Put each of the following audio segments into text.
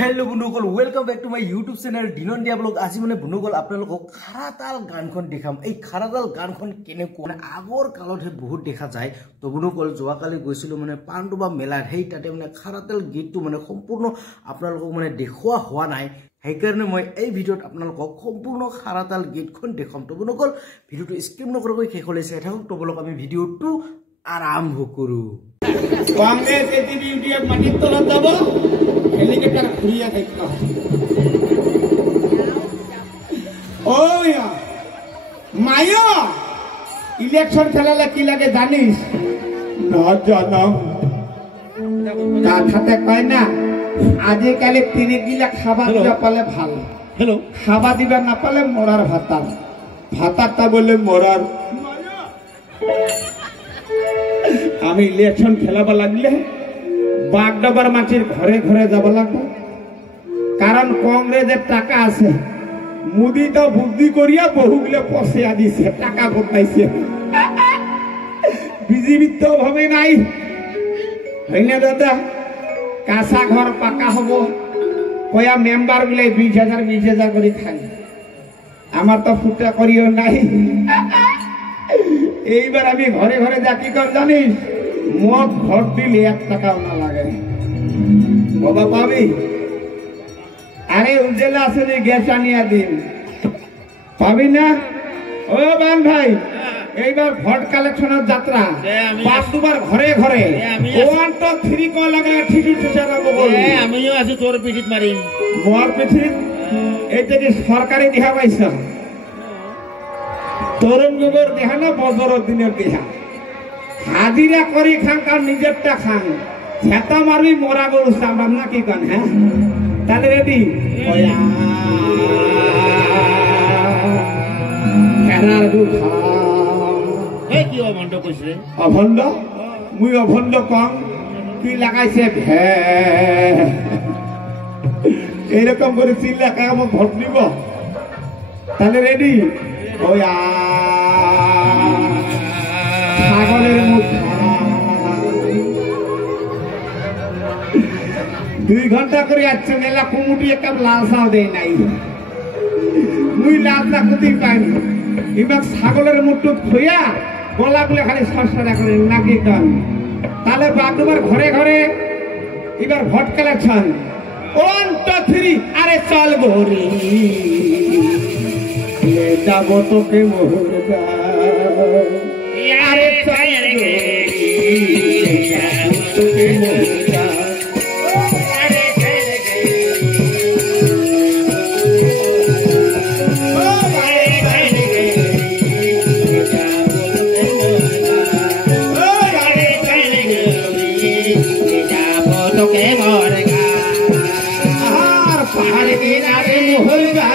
Hello बंधुकल welcome back to my YouTube channel दिनन्दिया blog. आज मैं बंधुकल आपलोक खाराताल गानखन देखाम। এই খারাতাল গানখন কেনেকুৱা মানে আগৰ কালতহে বহুত দেখা যায়। তো বন্ধুকল যোৱাকালি গৈছিলো মানে পাণ্ডুবা মেলাত, সেই তাতে মানে খারাতাল গীতটো মানে সম্পূৰ্ণ আপোনালোকক মানে দেখুৱা হোৱা নাই। সেইকাৰণে মই এই ভিডিঅ'ত আপোনালোকক সম্পূৰ্ণ খারাতাল গীতখন দেখাম। তো বন্ধুকল ভিডিঅ'টো স্কিপ নকৰাকৈ শেষলৈ চাই থাকক। তো বলক আমি ভিডিঅ'টো আৰম্ভ কৰো। कांग्रेस एटीबीटीएफ माटिर तलत যাব हेलिकप्टार घुरिया देखता ओ या माया इलेक्शन खेलाले की लागे जानिस ना जानम কথাতে কয় না আজিকালি তিনি গিলা খাবার দিবা পালে ভাল হ্যালো খাবার দিবা না পালে মরার ভাতা ভাতাটা বলে মরার আমি ইলেকশন খেলাবা লাগলে বাগডাবার মাটির ঘরে ঘরে যাব লাগবে, কারণ কংগ্রেসের টাকা আছে। মোদি তো বুদ্ধি করিয়া বহুগুলো পয়সা দিছে, টাকা বদলাইছে। বিজেপির তো ভাবে নাই হয় না দাদা, কাঁচা ঘর পাকা হব কয়া মেম্বার গুলো 20,000 করে খায়। আমার তো ফুটা করিও নাই। এইবার আমি ঘরে ঘরে যা কি কর জানিস, মদ ভোট দিলে 1 টাকাও না লাগে। বাবা পাবি? আরে উজেলা আছে যে গ্যাস আনিয়া দিন পাবি না? ও বান ভাই, এইবার ভোট কালেকশনের যাত্রা 5-2বার ঘরে ঘরে 1 2 3 ক লাগা ঠিক ঠিকানা বল। আমিও আছি তোর পিঠিত মারিম। মোর পিঠিত এইটা কি সরকারি দিহা পাইছ? তরুণ গোবর দেহা না বজর দিনের দেহা হাজিরা করি খান, কারণ নিজেরটা খান। ছেতা মারবি মরা গরু সামরাম না কি কান? হ্যাঁ তাহলে রেডি কি অভণ্ড কইছে? অভণ্ড মুই অভণ্ড কম কি লাগাইছে ভে এইরকম করে চিল্লা কামত ভোট দিব। তাহলে রেডি ছাগলের মুখ 2 ঘন্টা করে আসছে মেলা কুমুটি একটা লাল চাও দেয় নাই। মুই লাল চা কুতি পাইনি। এবার ছাগলের মুখটুক থইয়া গলাগুলো খালি সরসরা করে নাকি কান। তাহলে বাগডুবার ঘরে ঘরে এবার ভোট কালেকশন 1 2 3 আরে চল গরি যাবো তোকে মোহরগা আরে চল রে তোকে মোহরগা আরে চল রে ও আরে চল রে ও আরে চল রে যাবো তোকে মোহরগা আর পাহাড়ে কিনারে মোহরগা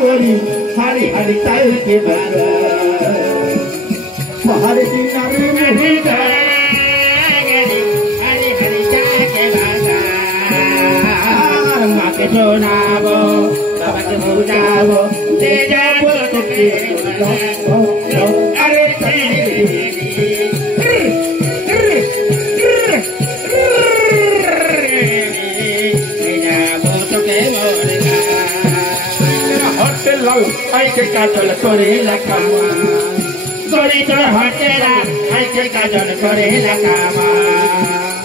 করি হারি হারি তাই के बाबा पहाड़ किनारे में गरी हरी हरी जाके बाबा माँ के सुनाबो बाबा के बुझाबो ले जाबो तुझे अरे hay que cachol sobre la cama, gorito hotera, hay que cachol sobre la cama,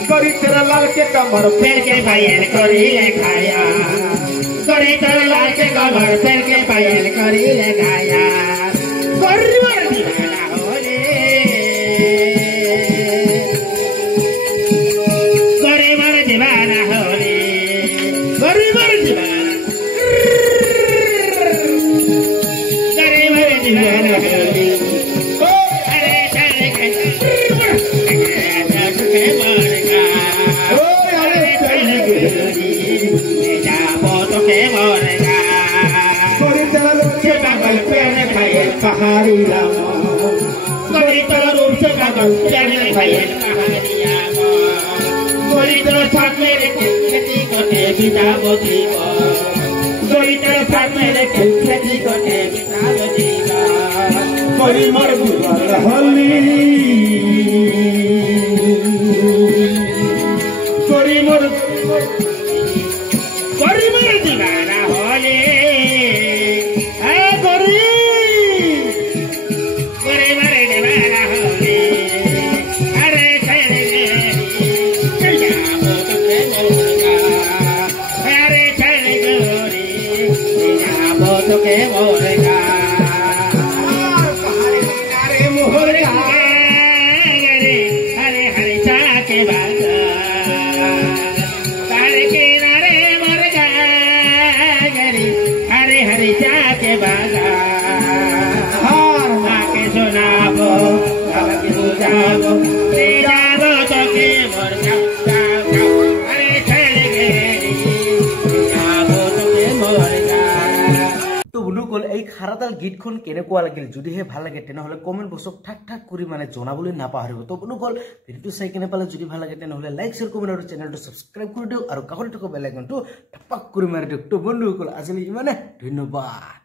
gorito लाल के कमर पैर के पायल करी ले खाया, gorito लाल के कमर पैर के पायल करी ले खाया, गोरीवर दीवाना होले, गोरीवर दीवाना होले, गोरीवर दीवाना पहाड़ी लामा गोरीतो रूप से कागल चढ़े भैया पहाड़ी लामा गोरीतो साथ मेरे खेती कोटे बिता बोती को गोरीतो साथ मेरे खेती कोटे बिता बोती को गोरी मर बुझल होली गोरी मर দিবানা হলে গরি গরি মারে দিবানা হলে আরে ছেড়ে গেলি যাবো তোকে মোরগা আরে ছেড়ে গরি যাবো তোকে মোরগা আরে মোহরে हरे हरे जाके बाजा तारे किनारे मर जा हरे हरे जाके बाजा आके सुनाबो आके सुनाबो ले जाबो तो के मर जाओ अरे छेड़ गेली जाबो तो के मर जा তো বন্ধুসকল এই খাৰাতাল গীতখন কেনেকুৱা লাগিল যদিহে ভাল লাগে তেনেহ'লে কমেণ্ট বক্সত ঠাক ঠাক কৰি মানে জনাবলৈ নাপাহৰিব তো বন্ধুসকল ভিডিঅ'টো চাই কেনে পালে যদি ভাল লাগে তেনেহ'লে লাইক শ্বেয়াৰ কমেণ্ট আৰু চেনেলটো ছাবস্ক্ৰাইব কৰি দিয়ক আৰু কাষতে থকা বেল আইকনটো টাপাক কৰি মাৰি দিয়ক তো বন্ধুসকল আজিলৈ ইমানে ধন্যবাদ।